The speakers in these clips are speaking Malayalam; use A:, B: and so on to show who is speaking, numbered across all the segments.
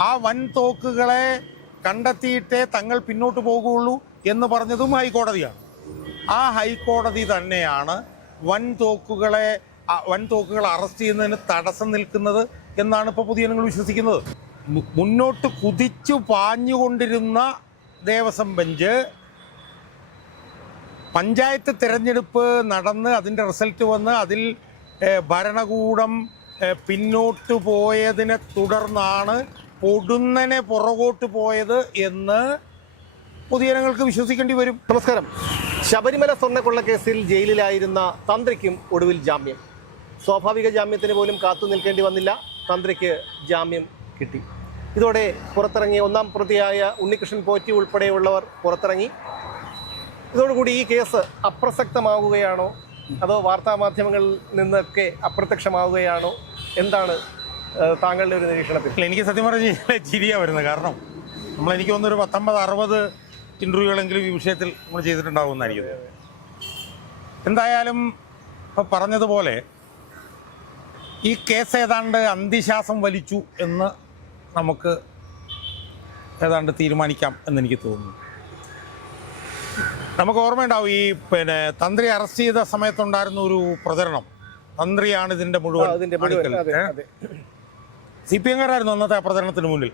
A: ആ വൻ തോക്കുകളെ കണ്ടെത്തിയിട്ടേ തങ്ങൾ പിന്നോട്ട് പോകുകയുള്ളൂ എന്ന് പറഞ്ഞതും ഹൈക്കോടതിയാണ്. ആ ഹൈക്കോടതി തന്നെയാണ് വൻ തോക്കുകളെ വൻ തോക്കുകൾ അറസ്റ്റ് ചെയ്യുന്നതിന് തടസ്സം നിൽക്കുന്നത് എന്നാണ് ഇപ്പോൾ പുതിയ നിങ്ങൾ വിശ്വസിക്കുന്നത് മുന്നോട്ട് കുതിച്ചു പാഞ്ഞുകൊണ്ടിരുന്ന ദേവസ്വം ബെഞ്ച് പഞ്ചായത്ത് തിരഞ്ഞെടുപ്പ് നടന്ന് അതിന്റെ റിസൾട്ട് വന്ന് അതിൽ ഭരണകൂടം പിന്നോട്ട് പോയതിനെ തുടർന്നാണ് പൊടുന്നനെ പുറകോട്ട് പോയത് എന്ന് പൊതുജനങ്ങൾക്ക് വിശ്വസിക്കേണ്ടി വരും.
B: നമസ്കാരം. ശബരിമല സ്വർണക്കൊള്ള കേസിൽ ജയിലിലായിരുന്ന തന്ത്രിക്കും ഒടുവിൽ ജാമ്യം. സ്വാഭാവിക ജാമ്യത്തിന് പോലും കാത്തു നിൽക്കേണ്ടി വന്നില്ല. തന്ത്രിക്ക് ജാമ്യം കിട്ടി. ഇതോടെ പുറത്തിറങ്ങിയ ഒന്നാം പ്രതിയായ ഉണ്ണികൃഷ്ണൻ പോറ്റി ഉൾപ്പെടെയുള്ളവർ പുറത്തിറങ്ങി. ഇതോടുകൂടി ഈ കേസ് അപ്രസക്തമാവുകയാണോ? അതോ വാർത്താമാധ്യമങ്ങളിൽ നിന്നൊക്കെ അപ്രത്യക്ഷമാവുകയാണോ? എന്താണ് താങ്കളുടെ ഒരു നിരീക്ഷണത്തിൽ.
A: എനിക്ക് സത്യം പറഞ്ഞു കഴിഞ്ഞാൽ ചിരിയാ വരുന്നത്. കാരണം നമ്മൾ എനിക്ക് തോന്നുന്നു ഒരു പത്തൊമ്പത് അറുപത് ഇന്റർവ്യൂകളെങ്കിലും ഈ വിഷയത്തിൽ നമ്മൾ ചെയ്തിട്ടുണ്ടാവുമെന്നായിരിക്കും. എന്തായാലും ഇപ്പം പറഞ്ഞതുപോലെ ഈ കേസ് ഏതാണ്ട് അന്തിശ്വാസം വലിച്ചു എന്ന് നമുക്ക് ഏതാണ്ട് തീരുമാനിക്കാം എന്നെനിക്ക് തോന്നുന്നു. നമുക്ക് ഓർമ്മയുണ്ടാവും ഈ പിന്നെ തന്ത്രി അറസ്റ്റ് ചെയ്ത സമയത്തുണ്ടായിരുന്ന ഒരു പ്രചരണം. തന്ത്രിയാണ് ഇതിന്റെ
B: ആ,
A: മുഴുവൻ. സി പി എംകാരായിരുന്നു അന്നത്തെ ആ പ്രചരണത്തിന് മുന്നിൽ.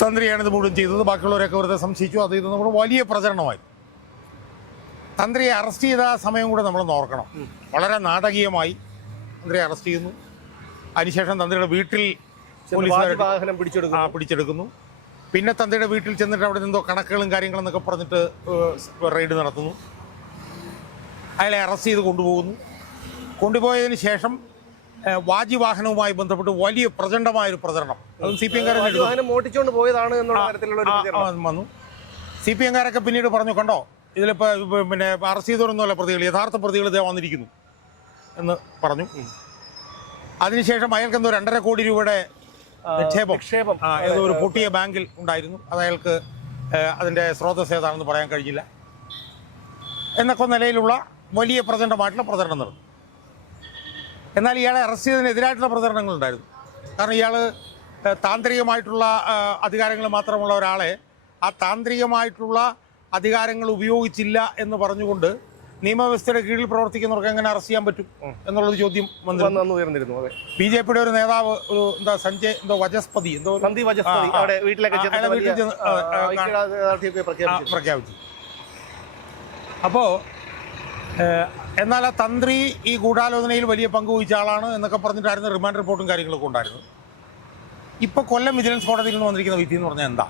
A: തന്ത്രിയാണിത് തന്ത്രിയാണ് ഇത് മുഴുവൻ ചെയ്തത്. ബാക്കിയുള്ളവരൊക്കെ വെറുതെ സംശയിച്ചു. അത് ഇതെന്ന് നമ്മുടെ വലിയ പ്രചരണമായി. തന്ത്രിയെ അറസ്റ്റ് ചെയ്ത ആ സമയം കൂടെ നമ്മൾ നോർക്കണം വളരെ നാടകീയമായി തന്ത്രിയെ അറസ്റ്റ് ചെയ്യുന്നു. അതിനുശേഷം തന്ത്രിയുടെ വീട്ടിൽ
B: വാഹനം പിടിച്ചെടുക്കും
A: ആ പിടിച്ചെടുക്കുന്നു. പിന്നെ തന്ത്രിയുടെ വീട്ടിൽ ചെന്നിട്ട് അവിടെ എന്തോ കണക്കുകളും കാര്യങ്ങളും എന്നൊക്കെ പറഞ്ഞിട്ട് റെയ്ഡ് നടത്തുന്നു. അയാളെ അറസ്റ്റ് ചെയ്ത് കൊണ്ടുപോകുന്നു. കൊണ്ടുപോയതിന് ശേഷം വാജിവാഹനവുമായി ബന്ധപ്പെട്ട് വലിയ പ്രചണ്ഡമായ ഒരു പ്രചരണം. അതും സി പി എംകാരൻ
B: ഓടിച്ചുകൊണ്ട് പോയതാണ് എന്നുള്ള തരത്തിലുള്ള
A: വന്നു. സി പി എംകാരൊക്കെ പിന്നീട് പറഞ്ഞു കണ്ടോ ഇതിലിപ്പോൾ പിന്നെ അറസ്റ്റ് ചെയ്തോരൊന്നുമല്ല പ്രതികൾ യഥാർത്ഥ പ്രതികൾ ഇതേ വന്നിരിക്കുന്നു എന്ന് പറഞ്ഞു. അതിനുശേഷം അയാൾക്ക് എന്തോ രണ്ടര കോടി രൂപയുടെ നിക്ഷേപം
B: നിക്ഷേപം.
A: ഏതോ ഒരു പൊട്ടിയ ബാങ്കിൽ ഉണ്ടായിരുന്നു. അത് അയാൾക്ക് അതിന്റെ അതിന്റെ സ്രോതസ് ഏതാണെന്ന് പറയാൻ കഴിഞ്ഞില്ല. എന്നൊക്കെ നിലയിലുള്ള വലിയ പ്രചണ്ഡമായിട്ടുള്ള പ്രചരണം നടന്നു. എന്നാൽ ഇയാളെ അറസ്റ്റ് ചെയ്തതിനെതിരായിട്ടുള്ള പ്രചരണങ്ങൾ ഉണ്ടായിരുന്നു. കാരണം ഇയാൾ താന്ത്രികമായിട്ടുള്ള അധികാരങ്ങൾ മാത്രമുള്ള ഒരാളെ ആ താന്ത്രികമായിട്ടുള്ള അധികാരങ്ങൾ ഉപയോഗിച്ചില്ല എന്ന് പറഞ്ഞുകൊണ്ട് നിയമവ്യവസ്ഥയുടെ കീഴിൽ പ്രവർത്തിക്കുന്നവർക്ക് എങ്ങനെ അറസ്റ്റ് ചെയ്യാൻ പറ്റും എന്നുള്ളൊരു ചോദ്യം
B: ഉയർന്നിരുന്നു
A: ബി ജെ പിയുടെ ഒരു നേതാവ് ഒരു എന്താ സഞ്ജയ് എന്തോ വജസ്പതി എന്തോ
B: സന്ദീപ് വജസ്പതി വീട്ടിലൊക്കെ പ്രഖ്യാപിച്ചു.
A: അപ്പോ അപ്പോൾ എന്നാൽ ആ തന്ത്രി ഈ ഗൂഢാലോചനയിൽ വലിയ പങ്ക് വഹിച്ച ആളാണ് എന്നൊക്കെ പറഞ്ഞിട്ടായിരുന്നു റിമാൻഡ് റിപ്പോർട്ടും കാര്യങ്ങളൊക്കെ ഉണ്ടായിരുന്നു ഇപ്പോൾ കൊല്ലം വിജിലൻസ് കോടതിയിൽ നിന്ന് വന്നിരിക്കുന്ന വിധി എന്ന് പറഞ്ഞാൽ എന്താ.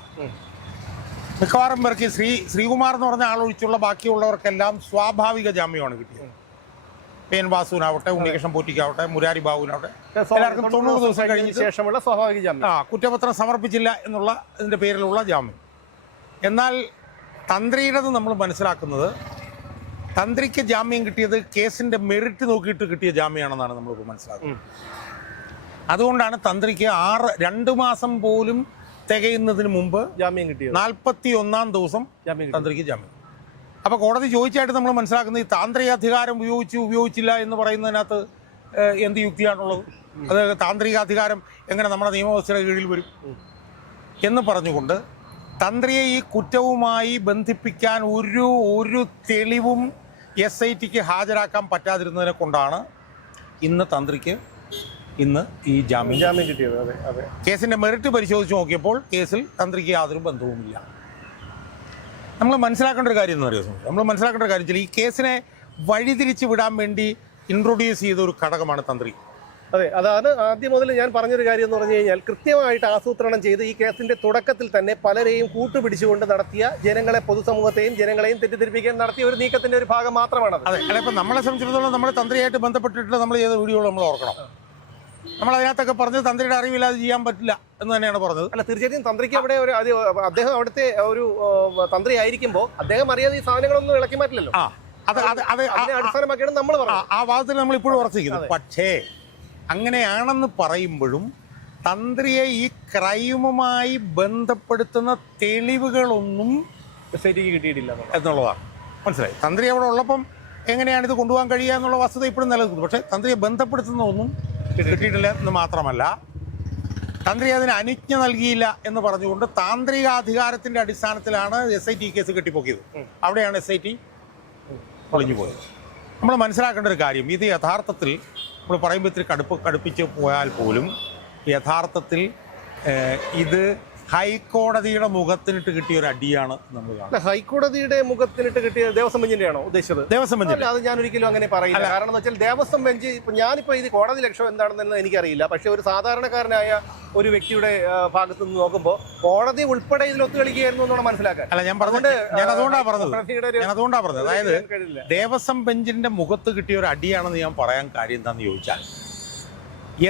A: മിക്കവാറും പേർക്ക് ശ്രീ ശ്രീകുമാർ എന്ന് പറഞ്ഞ ആളൊഴിച്ചുള്ള ബാക്കിയുള്ളവർക്കെല്ലാം സ്വാഭാവിക ജാമ്യമാണ് കിട്ടിയത്. പി എൻ വാസുവിനാവട്ടെ ഉണ്ണികൃഷ്ണൻ പോറ്റിക്കാവട്ടെ മുരാരി ബാബുവിനാവട്ടെ എല്ലാവർക്കും തൊണ്ണൂറ് ദിവസം കഴിഞ്ഞ
B: ശേഷമുള്ള സ്വാഭാവിക ജാമ്യം.
A: ആ കുറ്റപത്രം സമർപ്പിച്ചില്ല എന്നുള്ള ഇതിന്റെ പേരിലുള്ള ജാമ്യം. എന്നാൽ തന്ത്രിയുടേത് നമ്മൾ മനസ്സിലാക്കുന്നത് തന്ത്രിക്ക് ജാമ്യം കിട്ടിയത് കേസിന്റെ മെറിറ്റ് നോക്കിയിട്ട് കിട്ടിയ ജാമ്യമാണെന്നാണ് നമ്മളിപ്പോൾ മനസ്സിലാക്കുന്നത്. അതുകൊണ്ടാണ് തന്ത്രിക്ക് ആറ് രണ്ട് മാസം പോലും തികയുന്നതിന് മുമ്പ്
B: ജാമ്യം കിട്ടിയത്.
A: നാൽപ്പത്തി ഒന്നാം ദിവസം
B: ജാമ്യം
A: തന്ത്രിക്ക് ജാമ്യം. അപ്പോൾ കോടതി ചോദിച്ചായിട്ട് നമ്മൾ മനസ്സിലാക്കുന്നത് ഈ താന്ത്രിക അധികാരം ഉപയോഗിച്ചു ഉപയോഗിച്ചില്ല എന്ന് പറയുന്നതിനകത്ത് എന്ത് യുക്തിയാണുള്ളത്? അത് താന്ത്രിക അധികാരം എങ്ങനെ നമ്മുടെ നിയമവ്യവസ്ഥയുടെ കീഴിൽ വരും? എന്ന് പറഞ്ഞുകൊണ്ട് തന്ത്രിയെ ഈ കുറ്റവുമായി ബന്ധിപ്പിക്കാൻ ഒരു ഒരു തെളിവും എസ് ഐ ടിക്ക് ഹാജരാക്കാൻ പറ്റാതിരുന്നതിനെ കൊണ്ടാണ് ഇന്ന് തന്ത്രിക്ക് ഇന്ന് ഈ ജാമ്യം
B: ജാമ്യം കിട്ടിയത് അതെ അതെ.
A: കേസിന്റെ മെറിറ്റ് പരിശോധിച്ച് നോക്കിയപ്പോൾ കേസിൽ തന്ത്രിക്ക് യാതൊരു ബന്ധവുമില്ല. നമ്മൾ മനസ്സിലാക്കേണ്ട ഒരു കാര്യം എന്ന് പറയുന്നത് നമ്മൾ മനസ്സിലാക്കേണ്ട ഒരു കാര്യം വെച്ചാൽ ഈ കേസിനെ വഴിതിരിച്ച് വിടാൻ വേണ്ടി ഇൻട്രൊഡ്യൂസ് ചെയ്ത ഒരു ഘടകമാണ് തന്ത്രി.
B: അതെ അതാണ് ആദ്യം മുതൽ ഞാൻ പറഞ്ഞൊരു കാര്യം എന്ന് പറഞ്ഞു കഴിഞ്ഞാൽ കൃത്യമായിട്ട് ആസൂത്രണം ചെയ്ത് ഈ കേസിന്റെ തുടക്കത്തിൽ തന്നെ പലരെയും കൂട്ടുപിടിച്ചുകൊണ്ട് നടത്തിയ ജനങ്ങളെ പൊതുസമൂഹത്തെയും ജനങ്ങളെയും തെറ്റിദ്ധരിപ്പിക്കാൻ നടത്തിയ ഒരു നീക്കത്തിന്റെ ഒരു ഭാഗം മാത്രമാണ്
A: അതെ അല്ല ഇപ്പം നമ്മളെ സംബന്ധിച്ചിടത്തോളം നമ്മൾ തന്ത്രിയായിട്ട് ബന്ധപ്പെട്ടിട്ട് നമ്മൾ ചെയ്ത വീഡിയോ നമ്മൾ ഓർക്കണം. നമ്മൾ അതിനകത്തൊക്കെ പറഞ്ഞത് തന്ത്രിയുടെ അറിവില്ലാതെ ചെയ്യാൻ പറ്റില്ല എന്ന് തന്നെയാണ് പറഞ്ഞത്.
B: അല്ല തീർച്ചയായിട്ടും തന്ത്രിക്ക് അവിടെ ഒരു അദ്ദേഹം അവിടുത്തെ ഒരു തന്ത്രി ആയിരിക്കുമ്പോൾ അദ്ദേഹം അറിയാതെ ഈ സാധനങ്ങളൊന്നും ഇളക്കി മാറ്റില്ലല്ലോ.
A: ആ അത് അത് അത്
B: അടിസ്ഥാനമാക്കിയാണ് നമ്മൾ പറഞ്ഞത്.
A: ആ വാദത്തിൽ നമ്മൾ ഇപ്പോഴും ഉറച്ചിരിക്കുന്നത് പക്ഷേ അങ്ങനെയാണെന്ന് പറയുമ്പോഴും തന്ത്രിയെ ഈ ക്രൈമുമായി ബന്ധപ്പെടുത്തുന്ന തെളിവുകളൊന്നും
B: സൊസൈറ്റിക്ക് കിട്ടിയിട്ടില്ല എന്നുള്ളത്.
A: എന്നുള്ളതാണ്. മനസ്സിലായി? തന്ത്രി അവിടെ ഉള്ളപ്പം എങ്ങനെയാണ് ഇത് കൊണ്ടുപോകാൻ കഴിയുക എന്നുള്ള വസ്തുത ഇപ്പോഴും നിലനിൽക്കുന്നു. പക്ഷേ തന്ത്രിയെ ബന്ധപ്പെടുത്തുന്ന ഒന്നും കിട്ടിയിട്ടില്ല എന്ന് മാത്രമല്ല തന്ത്രി അതിന് അനുജ്ഞ നൽകിയില്ല എന്ന് പറഞ്ഞുകൊണ്ട് താന്ത്രിക അധികാരത്തിന്റെ അടിസ്ഥാനത്തിലാണ് എസ് ഐ ടി കേസ് കെട്ടിപ്പൊക്കിയത്. അവിടെയാണ് എസ് ഐ ടി പൊളിഞ്ഞു പോയത് നമ്മൾ മനസ്സിലാക്കേണ്ട ഒരു കാര്യം ഇത് യഥാർത്ഥത്തിൽ നമ്മൾ പറയുമ്പോൾ ഇത്തിരി കടുപ്പ് കടുപ്പിച്ച് പോയാൽ പോലും യഥാർത്ഥത്തിൽ ഇത് ഹൈക്കോടതിയുടെ മുഖത്തിനിട്ട് കിട്ടിയ ഒരു അടിയാണ് നമ്മൾ കാണുന്നത്.
B: ഹൈക്കോടതിയുടെ മുഖത്തിനിട്ട് കിട്ടിയ ദേവസ്വം ബെഞ്ചിന്റെ ആണോ ഉദ്ദേശിച്ചത്?
A: ദേവസ്വം
B: ബെഞ്ച് അത് ഞാൻ ഒരിക്കലും അങ്ങനെ പറയില്ല. കാരണം എന്ന് വെച്ചാൽ ദേവസ്വം ബെഞ്ച് ഇപ്പൊ ഞാനിപ്പോ ഇത് കോടതി ലക്ഷ്യം എന്താണെന്ന് എനിക്കറിയില്ല. പക്ഷെ ഒരു സാധാരണക്കാരനായ ഒരു വ്യക്തിയുടെ ഭാഗത്ത് നിന്ന് നോക്കുമ്പോൾ കോടതി ഉൾപ്പെടെ ഇതിൽ ഒത്തുകളിക്കുകയായിരുന്നു എന്നാണ് മനസ്സിലാക്കാൻ.
A: അല്ല ഞാൻ പറഞ്ഞത് ഞാൻ അതുകൊണ്ടാണ് പറഞ്ഞത്.
B: അതുകൊണ്ടാ
A: ഞാൻ അതുകൊണ്ടാണ് പറഞ്ഞത്. അതായത് ദേവസ്വം ബെഞ്ചിന്റെ മുഖത്ത് കിട്ടിയ ഒരു അടിയാണെന്ന് ഞാൻ പറയാൻ കാര്യം എന്താണെന്ന് ചോദിച്ചാൽ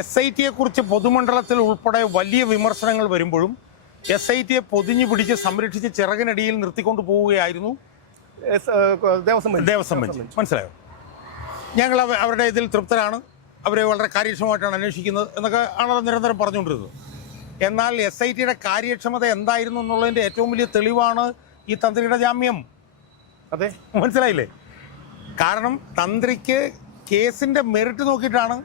A: എസ് ഐ ടിയെ കുറിച്ച് പൊതുമണ്ഡലത്തിൽ ഉൾപ്പെടെ വലിയ വിമർശനങ്ങൾ വരുമ്പോഴും എസ് ഐ ടിയെ പൊതിഞ്ഞു പിടിച്ച് സംരക്ഷിച്ച് ചിറകിനടിയിൽ നിർത്തിക്കൊണ്ട് പോവുകയായിരുന്നു
B: ദേവസ്വം
A: ദേവസ്വം ബെഞ്ച്. മനസ്സിലായോ? ഞങ്ങൾ അവരുടെ ഇതിൽ തൃപ്തരാണ്. അവരെ വളരെ കാര്യക്ഷമമായിട്ടാണ് അന്വേഷിക്കുന്നത് എന്നൊക്കെ ആണ് നിരന്തരം പറഞ്ഞുകൊണ്ടിരുന്നത്. എന്നാൽ എസ് ഐ ടിയുടെ കാര്യക്ഷമത എന്തായിരുന്നു എന്നുള്ളതിന്റെ ഏറ്റവും വലിയ തെളിവാണ് ഈ തന്ത്രിയുടെ ജാമ്യം.
B: അതെ.
A: മനസ്സിലായില്ലേ? കാരണം തന്ത്രിക്ക് കേസിന്റെ മെറിറ്റ് നോക്കിയിട്ടാണ്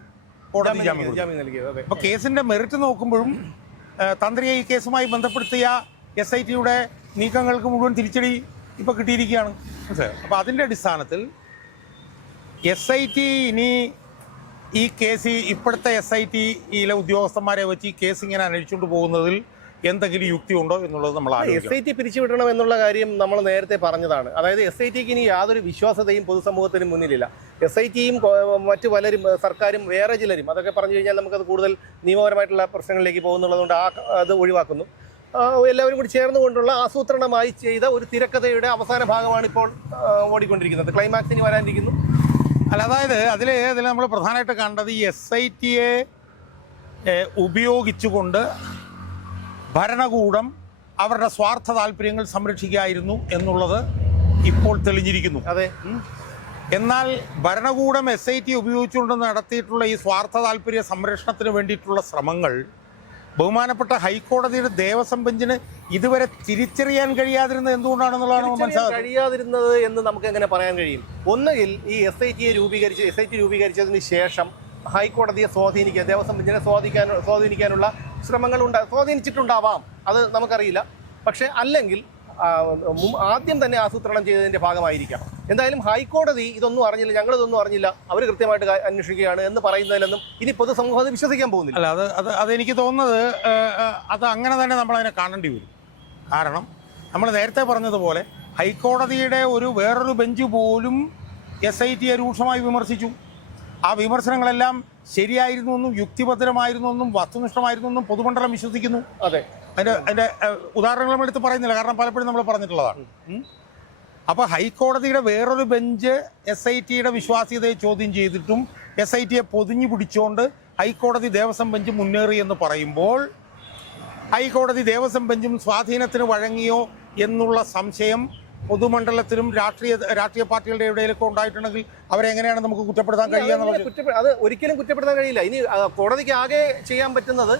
A: കോടതി ജാമ്യം കൊടുത്തത്
B: ജാമ്യം നൽകിയത്. അതെ.
A: അപ്പൊ കേസിന്റെ മെറിറ്റ് നോക്കുമ്പോഴും തന്ത്രിയെ ഈ കേസുമായി ബന്ധപ്പെടുത്തിയ എസ് ഐ ടിയുടെ നീക്കങ്ങൾക്ക് മുഴുവൻ തിരിച്ചടി ഇപ്പൊ കിട്ടിയിരിക്കുകയാണ്. അപ്പോൾ അപ്പൊ അതിന്റെ അടിസ്ഥാനത്തിൽ എസ് ഐ ടി ഇനി ഈ കേസ് ഇപ്പോഴത്തെ എസ് ഐ ടിയിലെ ഉദ്യോഗസ്ഥന്മാരെ വെച്ച് ഈ കേസ് ഇങ്ങനെ അന്വേഷിച്ചുകൊണ്ട് പോകുന്നതിൽ എന്തെങ്കിലും യുക്തി ഉണ്ടോ എന്നുള്ളത് നമ്മൾ
B: എസ് ഐ ടി പിരിച്ചുവിടണം എന്നുള്ള കാര്യം നമ്മൾ നേരത്തെ പറഞ്ഞതാണ്. അതായത് എസ് ഐ ടിക്ക് ഇനി യാതൊരു വിശ്വാസതയും പൊതുസമൂഹത്തിന് മുന്നിലില്ല. എസ് ഐ ടിയും മറ്റു പലരും സർക്കാരും വേറെ ചിലരും അതൊക്കെ പറഞ്ഞു കഴിഞ്ഞാൽ നമുക്കത് കൂടുതൽ നിയമപരമായിട്ടുള്ള പ്രശ്നങ്ങളിലേക്ക് പോകുന്നുള്ളതുകൊണ്ട് ആ അത് ഒഴിവാക്കുന്നു. എല്ലാവരും കൂടി ചേർന്നുകൊണ്ടുള്ള ആസൂത്രണമായി ചെയ്ത ഒരു തിരക്കഥയുടെ അവസാന ഭാഗമാണ് ഇപ്പോൾ ഓടിക്കൊണ്ടിരിക്കുന്നത്. ക്ലൈമാക്സിന് വരാനിരിക്കുന്നു.
A: അല്ല അതായത് അതിൽ അതിൽ നമ്മൾ പ്രധാനമായിട്ട് കണ്ടത് ഈ എസ് ഐ ടിയെ ഉപയോഗിച്ചുകൊണ്ട് ഭരണകൂടം അവരുടെ സ്വാർത്ഥ താല്പര്യങ്ങൾ സംരക്ഷിക്കുകയായിരുന്നു എന്നുള്ളത് ഇപ്പോൾ തെളിഞ്ഞിരിക്കുന്നു.
B: അതെ.
A: എന്നാൽ ഭരണകൂടം എസ് ഐ ടി ഉപയോഗിച്ചുകൊണ്ട് നടത്തിയിട്ടുള്ള ഈ സ്വാർത്ഥ താല്പര്യ സംരക്ഷണത്തിന് വേണ്ടിയിട്ടുള്ള ശ്രമങ്ങൾ ബഹുമാനപ്പെട്ട ഹൈക്കോടതിയുടെ ദേവസ്വം ബെഞ്ചിന് ഇതുവരെ തിരിച്ചറിയാൻ കഴിയാതിരുന്നത് എന്തുകൊണ്ടാണെന്നുള്ളതാണ് മനസ്സിലാക്കുന്നത്
B: കഴിയാതിരുന്നത് എന്ന് നമുക്ക് എങ്ങനെ പറയാൻ കഴിയും? ഒന്നുകിൽ ഈ എസ് ഐ ടിയെ രൂപീകരിച്ച് എസ് ഐ ടി രൂപീകരിച്ചതിന് ശേഷം ഹൈക്കോടതിയെ സ്വാധീനിക്കുക ദേവസ്വം ബെഞ്ചിനെ സ്വാധീനിക്കാൻ സ്വാധീനിക്കാനുള്ള ശ്രമങ്ങൾ ഉണ്ട് സ്വാധീനിച്ചിട്ടുണ്ടാവാം. അത് നമുക്കറിയില്ല. പക്ഷേ അല്ലെങ്കിൽ ആദ്യം തന്നെ ആസൂത്രണം ചെയ്തതിന്റെ ഭാഗമായിരിക്കാം. എന്തായാലും ഹൈക്കോടതി ഇതൊന്നും അറിഞ്ഞില്ല ഞങ്ങൾ ഇതൊന്നും അറിഞ്ഞില്ല. അവർ കൃത്യമായിട്ട് അന്വേഷിക്കുകയാണ് എന്ന് പറയുന്നതിലൊന്നും ഇനി പൊതുസമൂഹം അത് വിശ്വസിക്കാൻ പോകുന്നില്ല.
A: അല്ല അത് അത് അതെനിക്ക് തോന്നുന്നത് അത് അങ്ങനെ തന്നെ നമ്മൾ അതിനെ കാണേണ്ടി വരും. കാരണം നമ്മൾ നേരത്തെ പറഞ്ഞതുപോലെ ഹൈക്കോടതിയുടെ ഒരു വേറൊരു ബെഞ്ച് പോലും എസ് ഐ ടിയെ രൂക്ഷമായി വിമർശിച്ചു. ആ വിമർശനങ്ങളെല്ലാം ശരിയായിരുന്നു എന്നും യുക്തിഭദ്രമായിരുന്നു എന്നും വസ്തുനിഷ്ഠമായിരുന്നു എന്നും പൊതുമണ്ഡലം വിശ്വസിക്കുന്നു.
B: അതെ.
A: അതിന്റെ അതിന്റെ ഉദാഹരണങ്ങളും ഉദാഹരണങ്ങൾ നമ്മൾ എടുത്ത് പറയുന്നില്ല. കാരണം പലപ്പോഴും നമ്മൾ പറഞ്ഞിട്ടുള്ളതാണ്. അപ്പൊ ഹൈക്കോടതിയുടെ വേറൊരു ബെഞ്ച് എസ് ഐ ടിയുടെ വിശ്വാസ്യതയെ ചോദ്യം ചെയ്തിട്ടും എസ് ഐ ടിയെ പൊതിഞ്ഞു പിടിച്ചുകൊണ്ട് ഹൈക്കോടതി ദേവസ്വം ബെഞ്ച് മുന്നേറി എന്ന് പറയുമ്പോൾ ഹൈക്കോടതി ദേവസ്വം ബെഞ്ചും സ്വാധീനത്തിന് വഴങ്ങിയോ എന്നുള്ള സംശയം പൊതുമണ്ഡലത്തിലും രാഷ്ട്രീയ രാഷ്ട്രീയ പാർട്ടികളുടെ ഇടയിലൊക്കെ ഉണ്ടായിട്ടുണ്ടെങ്കിൽ അവരെ എങ്ങനെയാണ് നമുക്ക് കുറ്റപ്പെടുത്താൻ കഴിയുക
B: അത് ഒരിക്കലും കുറ്റപ്പെടുത്താൻ കഴിയില്ല. ഇനി കോടതിക്ക് ആകെ ചെയ്യാൻ പറ്റുന്നത്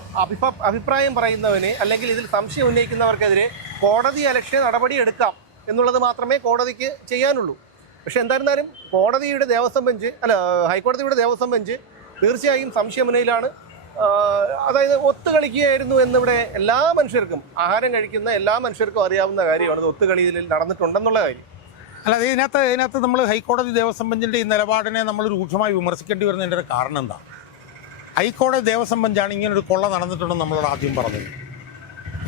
B: അഭിപ്രായം പറയുന്നവന് അല്ലെങ്കിൽ ഇതിൽ സംശയം ഉന്നയിക്കുന്നവർക്കെതിരെ കോടതി അലക്ഷ്യ നടപടി എടുക്കാം എന്നുള്ളത് മാത്രമേ കോടതിക്ക് ചെയ്യാനുള്ളൂ. പക്ഷെ എന്തായിരുന്നാലും കോടതിയുടെ ദേവസ്വം ബെഞ്ച് അല്ല ഹൈക്കോടതിയുടെ ദേവസ്വം ബെഞ്ച് തീർച്ചയായും സംശയമുനയിലാണ് അതായത് ഒത്തുകളിക്കുകയായിരുന്നു എന്നിവിടെ എല്ലാ മനുഷ്യർക്കും ആഹാരം കഴിക്കുന്ന എല്ലാ മനുഷ്യർക്കും അറിയാവുന്ന കാര്യമാണ്. ഇത് ഒത്തുകളിയിൽ നടന്നിട്ടുണ്ടെന്നുള്ള കാര്യം.
A: അല്ല ഇതിനകത്ത് ഇതിനകത്ത് നമ്മൾ ഹൈക്കോടതി ദേവസ്വം ബെഞ്ചിന്റെ ഈ നിലപാടിനെ നമ്മൾ രൂക്ഷമായി വിമർശിക്കേണ്ടി വരുന്നതിന്റെ കാരണം എന്താ? ഹൈക്കോടതി ദേവസ്വം ബെഞ്ചാണ് ഇങ്ങനെ ഒരു കൊള്ള നടന്നിട്ടുണ്ടെന്ന് നമ്മളോട് ആദ്യം പറഞ്ഞത്.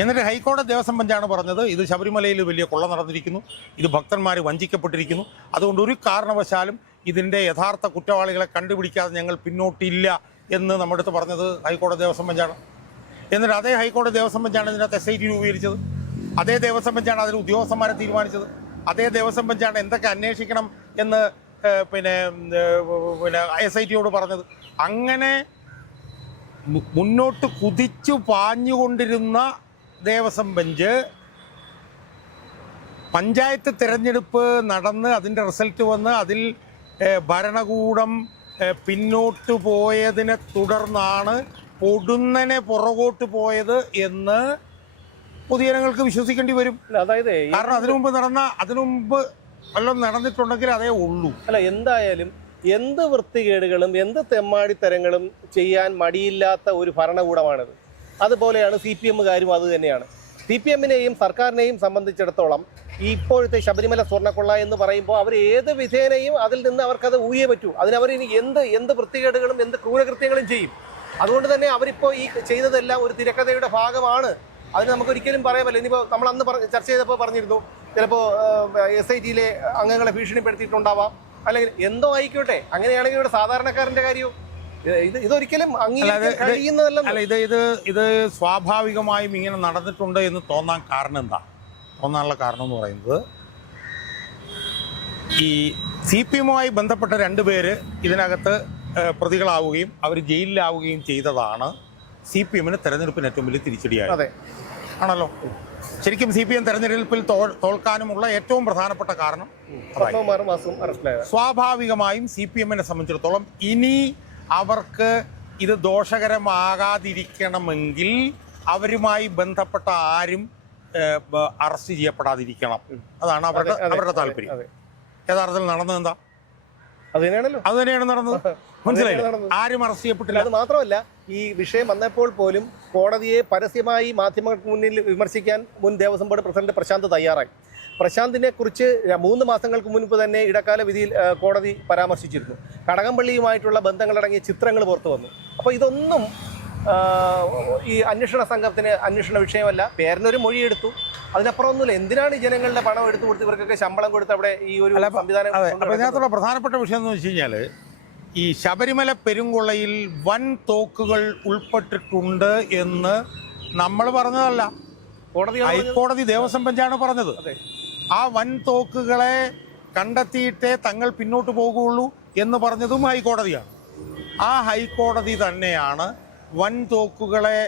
A: എന്നിട്ട് ഹൈക്കോടതി ദേവസ്വം ബെഞ്ചാണ് പറഞ്ഞത് ഇത് ശബരിമലയിൽ വലിയ കൊള്ള നടന്നിരിക്കുന്നു ഇത് ഭക്തന്മാർ വഞ്ചിക്കപ്പെട്ടിരിക്കുന്നു. അതുകൊണ്ട് ഒരു കാരണവശാലും ഇതിന്റെ യഥാർത്ഥ കുറ്റവാളികളെ കണ്ടുപിടിക്കാതെ ഞങ്ങൾ പിന്നോട്ടില്ല എന്ന് നമ്മുടെ അടുത്ത് പറഞ്ഞത് ഹൈക്കോടതി ദേവസ്വം ബെഞ്ചാണ്. എന്നിട്ട് അതേ ഹൈക്കോടതി ദേവസ്വം ബെഞ്ചാണ് ഇതിനകത്ത് എസ് ഐ ടി രൂപീകരിച്ചത്. അതേ ദേവസ്വം ബെഞ്ചാണ് അതിൽ ഉദ്യോഗസ്ഥന്മാരെ തീരുമാനിച്ചത്. അതേ ദേവസ്വം ബെഞ്ചാണ് എന്തൊക്കെ അന്വേഷിക്കണം എന്ന് പിന്നെ പിന്നെ എസ് ഐ ടിയോട് പറഞ്ഞത്. അങ്ങനെ മുന്നോട്ട് കുതിച്ചു പാഞ്ഞുകൊണ്ടിരുന്ന ദേവസ്വം ബെഞ്ച് പഞ്ചായത്ത് തിരഞ്ഞെടുപ്പ് നടന്ന് അതിന്റെ റിസൾട്ട് വന്ന് അതിൽ ഭരണകൂടം പിന്നോട്ട് പോയതിനെ തുടർന്നാണ് പൊടുന്നനെ പുറകോട്ട് പോയത് എന്ന് പൊതുജനങ്ങൾക്ക് വിശ്വസിക്കേണ്ടി വരും.
B: അതായത്
A: കാരണം അതിനു മുമ്പ് നടന്ന അതിനു മുമ്പ് വല്ലതും നടന്നിട്ടുണ്ടെങ്കിൽ അതേ ഉള്ളൂ.
B: അല്ല എന്തായാലും എന്ത് വൃത്തികേടുകളും എന്ത് തെമ്മാടിത്തരങ്ങളും ചെയ്യാൻ മടിയില്ലാത്ത ഒരു ഭരണകൂടമാണിത്. അതുപോലെയാണ് സി പി എമ്മുകാരും അത് തന്നെയാണ്. സി പി എമ്മിനെയും സർക്കാരിനെയും സംബന്ധിച്ചിടത്തോളം ഇപ്പോഴത്തെ ശബരിമല സ്വർണക്കൊള്ള എന്ന് പറയുമ്പോൾ അവർ ഏത് വിധേനയും അതിൽ നിന്ന് അവർക്കത് ഊയേ പറ്റൂ. അതിനവർ ഇനി എന്ത് എന്ത് വൃത്തികേടുകളും എന്ത് ക്രൂരകൃത്യങ്ങളും ചെയ്യും. അതുകൊണ്ട് തന്നെ അവരിപ്പോൾ ഈ ചെയ്തതെല്ലാം ഒരു തിരക്കഥയുടെ ഭാഗമാണ്. അതിന് നമുക്ക് ഒരിക്കലും പറയാൻ പറ്റില്ല ഇനിയിപ്പോൾ നമ്മൾ അന്ന് ചർച്ച ചെയ്തപ്പോൾ പറഞ്ഞിരുന്നു ചിലപ്പോൾ എസ് ഐ ടിയിലെ അംഗങ്ങളെ ഭീഷണിപ്പെടുത്തിയിട്ടുണ്ടാവാം. അല്ലെങ്കിൽ എന്തോ ആയിക്കോട്ടെ അങ്ങനെയാണെങ്കിൽ ഇവിടെ സാധാരണക്കാരന്റെ കാര്യവും. ഇത് ഇത് ഇതൊരിക്കലും അംഗീകരിക്കാൻ കഴിയുന്നതല്ല
A: ഇത് ഇത് ഇത് സ്വാഭാവികമായും ഇങ്ങനെ നടന്നിട്ടുണ്ട് എന്ന് തോന്നാൻ കാരണം എന്താ? തോന്നാനുള്ള കാരണം എന്ന് പറയുന്നത്. ഈ സി പി എമ്മുമായി ബന്ധപ്പെട്ട രണ്ട് പേര് ഇതിനകത്ത് പ്രതികളാവുകയും അവർ ജയിലിലാവുകയും ചെയ്തതാണ് സി പി എമ്മിന് തെരഞ്ഞെടുപ്പിന് ഏറ്റവും വലിയ തിരിച്ചടിയായത്.
B: അതെ.
A: ആണല്ലോ? ശരിക്കും സി പി എം തെരഞ്ഞെടുപ്പിൽ തോൽ- തോൽക്കാനുമുള്ള ഏറ്റവും പ്രധാനപ്പെട്ട കാരണം സ്വാഭാവികമായും സി പി എമ്മിനെ സംബന്ധിച്ചിടത്തോളം ഇനി അവർക്ക് ഇത് ദോഷകരമാകാതിരിക്കണമെങ്കിൽ അവരുമായി ബന്ധപ്പെട്ട ആരും അറസ്റ്റ് ചെയ്യപ്പെടാതിരിക്കണം. അതാണ് അവരുടെ അവരുടെ താല്പര്യം. യഥാർത്ഥത്തിൽ നടന്നത് എന്താ?
B: അത്
A: തന്നെയാണ് നടന്നത്. മനസ്സിലായി ആരും അറസ്റ്റ് ചെയ്യപ്പെട്ടില്ല.
B: അത് മാത്രമല്ല ഈ വിഷയം വന്നപ്പോൾ പോലും കോടതിയെ പരസ്യമായി മാധ്യമങ്ങൾക്ക് മുന്നിൽ വിമർശിക്കാൻ മുൻ ദേവസ്വം ബോർഡ് പ്രസിഡന്റ് പ്രശാന്ത് തയ്യാറായി. പ്രശാന്തിനെ കുറിച്ച് മൂന്ന് മാസങ്ങൾക്ക് മുൻപ് തന്നെ ഇടക്കാല വിധിയിൽ കോടതി പരാമർശിച്ചിരുന്നു. കടകംപള്ളിയുമായിട്ടുള്ള ബന്ധങ്ങളടങ്ങിയ ചിത്രങ്ങൾ പുറത്തു വന്നു. അപ്പോൾ ഇതൊന്നും ഈ അന്വേഷണ സംഘത്തിന് അന്വേഷണ വിഷയമല്ല. പേരിനൊരു മൊഴിയെടുത്തു. അതിനപ്പുറം ഒന്നുമില്ല എന്തിനാണ് ഈ ജനങ്ങളുടെ പണം എടുത്തു കൊടുത്ത് ഇവർക്കൊക്കെ ശമ്പളം കൊടുത്ത് അവിടെ ഈ ഒരു സംവിധാനം
A: പ്രധാനപ്പെട്ട വിഷയം എന്ന് വെച്ച് കഴിഞ്ഞാൽ ഈ ശബരിമല പെരുങ്കുളയിൽ വൻ തോക്കുകൾ ഉൾപ്പെട്ടിട്ടുണ്ട് എന്ന് നമ്മൾ പറഞ്ഞതല്ല.
B: കോടതി.
A: ഹൈക്കോടതി ദേവസ്വം ബെഞ്ചാണ് പറഞ്ഞത്. ആ വൻ തോക്കുകളെ കണ്ടെത്തിയിട്ടേ തങ്ങൾ പിന്നോട്ട് പോകുകയുള്ളൂ എന്ന് പറഞ്ഞതും ഹൈക്കോടതിയാണ്. ആ ഹൈക്കോടതി തന്നെയാണ് വൻ തോക്കുകളെ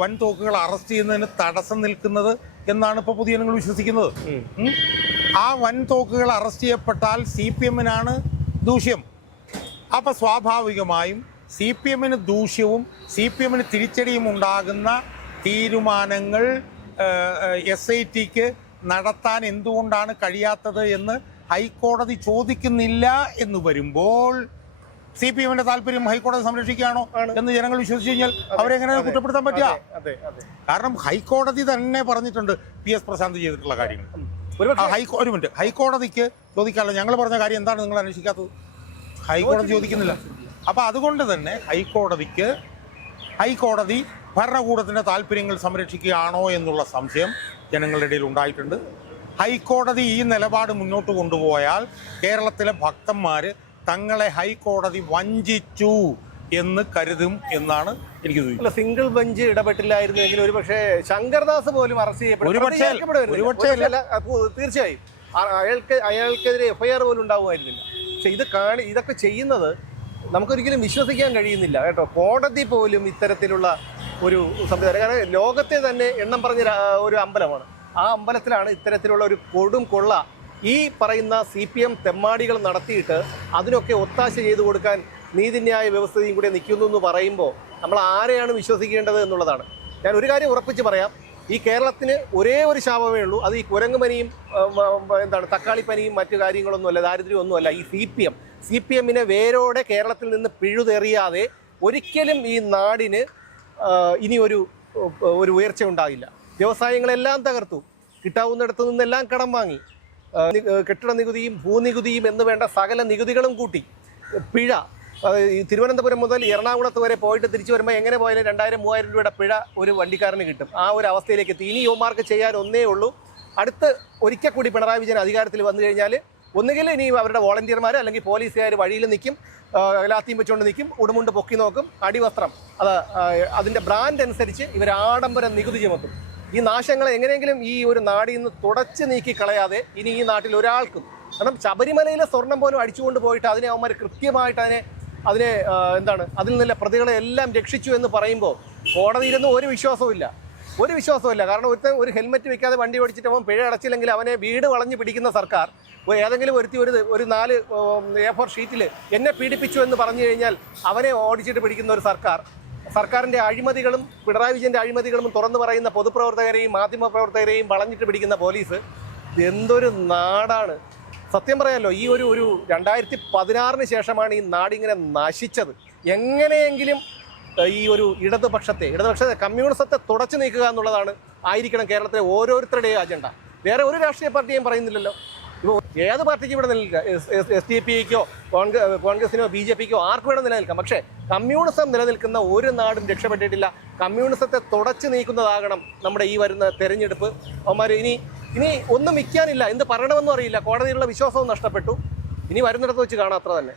A: വൻ തോക്കുകൾ അറസ്റ്റ് ചെയ്യുന്നതിന് തടസ്സം നിൽക്കുന്നത് എന്നാണ് ഇപ്പോൾ പുതിയ ജനങ്ങൾ വിശ്വസിക്കുന്നത്. ആ വൻ തോക്കുകൾ അറസ്റ്റ് ചെയ്യപ്പെട്ടാൽ സി പി എമ്മിനാണ് ദൂഷ്യം. അപ്പോൾ സ്വാഭാവികമായും സി പി എമ്മിന് ദൂഷ്യവും സി പി എമ്മിന് തിരിച്ചടിയും ഉണ്ടാകുന്ന തീരുമാനങ്ങൾ എസ് ഐ ടിക്ക് നടത്താൻ എന്തുകൊണ്ടാണ് കഴിയാത്തത് എന്ന് ഹൈക്കോടതി ചോദിക്കുന്നില്ല എന്ന് വരുമ്പോൾ സി പി എമ്മിന്റെ താല്പര്യം ഹൈക്കോടതി സംരക്ഷിക്കുകയാണോ എന്ന് ജനങ്ങൾ വിശ്വസിച്ചു കഴിഞ്ഞാൽ അവരെങ്ങനെ
B: എങ്ങനെ
A: കുറ്റപ്പെടുത്താൻ പറ്റുക? കാരണം ഹൈക്കോടതി തന്നെ പറഞ്ഞിട്ടുണ്ട് പി എസ് പ്രശാന്ത് ചെയ്തിട്ടുള്ള കാര്യങ്ങൾ.
B: ഒരു
A: മിനിറ്റ്. ഹൈക്കോടതിക്ക് ചോദിക്കാമല്ലോ ഞങ്ങൾ പറഞ്ഞ കാര്യം എന്താണ് നിങ്ങൾ അന്വേഷിക്കാത്തത്? ഹൈക്കോടതി ചോദിക്കുന്നില്ല. അപ്പൊ അതുകൊണ്ട് തന്നെ ഹൈക്കോടതിക്ക് ഹൈക്കോടതി ഭരണകൂടത്തിന്റെ താല്പര്യങ്ങൾ സംരക്ഷിക്കുകയാണോ എന്നുള്ള സംശയം ജനങ്ങളുടെ ഇടയിൽ ഉണ്ടായിട്ടുണ്ട്. ഹൈക്കോടതി ഈ നിലപാട് മുന്നോട്ട് കൊണ്ടുപോയാൽ കേരളത്തിലെ ഭക്തന്മാര് തങ്ങളെ ഹൈക്കോടതി വഞ്ചിച്ചു എന്ന് കരുതും എന്നാണ് എനിക്ക് തോന്നുന്നത്.
B: സിംഗിൾ ബെഞ്ച് ഇടപെട്ടില്ലായിരുന്നെങ്കിൽ ഒരുപക്ഷെ ശങ്കർദാസ് പോലും അറസ്റ്റ് ചെയ്യപ്പെടും. തീർച്ചയായും. അയാൾക്ക് അയാൾക്കെതിരെ എഫ്ഐആർ പോലും ഉണ്ടാവുമായിരുന്നില്ല. പക്ഷെ ഇത് കാണി ഇതൊക്കെ ചെയ്യുന്നത് നമുക്കൊരിക്കലും വിശ്വസിക്കാൻ കഴിയുന്നില്ല കേട്ടോ. കോടതി പോലും ഇത്തരത്തിലുള്ള ഒരു സംവിധാനം കാരണം ലോകത്തെ തന്നെ എണ്ണം പറഞ്ഞ ഒരു അമ്പലമാണ്. ആ അമ്പലത്തിലാണ് ഇത്തരത്തിലുള്ള ഒരു കൊടും കൊള്ള ഈ പറയുന്ന സി പി എം തെമ്മാടികൾ നടത്തിയിട്ട് അതിനൊക്കെ ഒത്താശ ചെയ്തു കൊടുക്കാൻ നീതിന്യായ വ്യവസ്ഥയും കൂടെ നിൽക്കുന്നു എന്ന് പറയുമ്പോൾ നമ്മൾ ആരെയാണ് വിശ്വസിക്കേണ്ടത് എന്നുള്ളതാണ്. ഞാൻ ഒരു കാര്യം ഉറപ്പിച്ച് പറയാം. ഈ കേരളത്തിന് ഒരേ ഒരു ശാപമേ ഉള്ളൂ. അത് ഈ കുരങ്ങുപനിയും എന്താണ് തക്കാളിപ്പനിയും മറ്റു കാര്യങ്ങളൊന്നുമല്ല ദാരിദ്ര്യമൊന്നുമല്ല. ഈ C P M C P എമ്മിനെ വേരോടെ കേരളത്തിൽ നിന്ന് പിഴുതെറിയാതെ ഒരിക്കലും ഈ നാടിന് ഇനി ഒരു ഒരു ഉയർച്ച ഉണ്ടാകില്ല. വ്യവസായങ്ങളെല്ലാം തകർത്തു. കിട്ടാവുന്നിടത്തു നിന്നെല്ലാം കടം വാങ്ങി. കെട്ടിട നികുതിയും ഭൂനികുതിയും എന്ന് വേണ്ട സകല നികുതികളും കൂട്ടി. പിഴ തിരുവനന്തപുരം മുതൽ എറണാകുളത്ത് വരെ പോയിട്ട് തിരിച്ചു വരുമ്പോൾ എങ്ങനെ പോയാലും രണ്ടായിരം മൂവായിരം രൂപയുടെ പിഴ ഒരു വണ്ടിക്കാരന് കിട്ടും. ആ ഒരു അവസ്ഥയിലേക്ക് എത്തി. ഇനി യുവമാർക്ക് ചെയ്യാൻ ഒന്നേ ഉള്ളൂ. അടുത്ത് ഒരിക്കൽ കൂടി പിണറായി വിജയൻ അധികാരത്തിൽ വന്നു കഴിഞ്ഞാൽ ഒന്നുകിൽ ഇനി അവരുടെ വോളണ്ടിയർമാർ അല്ലെങ്കിൽ പോലീസുകാർ വഴിയിൽ നിൽക്കും എല്ലാത്തിയും ലാത്തിയും വെച്ചുകൊണ്ട് നിൽക്കും ഉടുമുണ്ട് പൊക്കി നോക്കും അടിവസ്ത്രം അത് അതിന്റെ ബ്രാൻഡ് അനുസരിച്ച് ഇവർ ആഡംബര നികുതി ചുമത്തും. ഈ നാശങ്ങളെ എങ്ങനെയെങ്കിലും ഈ ഒരു നാടിൽ നിന്ന് തുടച്ചു നീക്കി കളയാതെ ഇനി ഈ നാട്ടിൽ ഒരാൾക്കും കാരണം ശബരിമലയിലെ സ്വർണം പോലും അടിച്ചുകൊണ്ട് പോയിട്ട് അതിനെ അവന്മാർ കൃത്യമായിട്ട് അതിനെ അതിനെ എന്താണ് അതിൽ നിന്നുള്ള പ്രതികളെ എല്ലാം രക്ഷിച്ചു എന്ന് പറയുമ്പോൾ കോടതിയിലൊന്നും ഒരു വിശ്വാസവും ഒരു വിശ്വാസമില്ല കാരണം ഒരുത്തൻ ഒരു ഹെൽമെറ്റ് വെക്കാതെ വണ്ടി ഓടിച്ചിട്ട് അവൻ പിഴ അടച്ചില്ലെങ്കിൽ അവനെ വീട് വളഞ്ഞു പിടിക്കുന്ന സർക്കാർ ഏതെങ്കിലും ഒരുത്തി ഒരു ഒരു നാല് എ ഫോർ ഷീറ്റിൽ എന്നെ പീഡിപ്പിച്ചു എന്ന് പറഞ്ഞു കഴിഞ്ഞാൽ അവനെ ഓടിച്ചിട്ട് പിടിക്കുന്ന ഒരു സർക്കാർ സർക്കാരിന്റെ അഴിമതികളും പിണറായി വിജയന്റെ അഴിമതികളും തുറന്നു പറയുന്ന പൊതുപ്രവർത്തകരെയും മാധ്യമപ്രവർത്തകരെയും വളഞ്ഞിട്ട് പിടിക്കുന്ന പോലീസ് എന്തൊരു നാടാണ്. സത്യം പറയാമല്ലോ ഈ ഒരു ഒരു രണ്ടായിരത്തി പതിനാറിന് ശേഷമാണ് ഈ നാടിങ്ങനെ നശിച്ചത്. എങ്ങനെയെങ്കിലും ഈ ഒരു ഇടതുപക്ഷത്തെ ഇടതുപക്ഷത്തെ കമ്മ്യൂണിസത്തെ തുടച്ചു നീക്കുക എന്നുള്ളതാണ് ആയിരിക്കണം കേരളത്തിലെ ഓരോരുത്തരുടെയും അജണ്ട. വേറെ ഒരു രാഷ്ട്രീയ പാർട്ടിയും പറയുന്നില്ലല്ലോ. ഇപ്പോൾ ഏത് പാർട്ടിക്ക് ഇവിടെ നിലനിൽക്കാം എസ് ഡി പി ഐക്കോ കോൺഗ്രസിനോ ബി ജെ പിക്കോ ആർക്കും ഇവിടെ നിലനിൽക്കാം. പക്ഷേ കമ്മ്യൂണിസം നിലനിൽക്കുന്ന ഒരു നാടും രക്ഷപ്പെട്ടിട്ടില്ല. കമ്മ്യൂണിസത്തെ തുടച്ചു നീക്കുന്നതാകണം നമ്മുടെ ഈ വരുന്ന തെരഞ്ഞെടുപ്പ്. അവന്മാർ ഇനി ഇനി ഒന്നും വിൽക്കാനില്ല. എന്ത് പറയണമെന്നും അറിയില്ല. കോടതിയിലുള്ള വിശ്വാസവും നഷ്ടപ്പെട്ടു. ഇനി വരുന്നിടത്ത് വെച്ച് കാണാം അത്ര തന്നെ.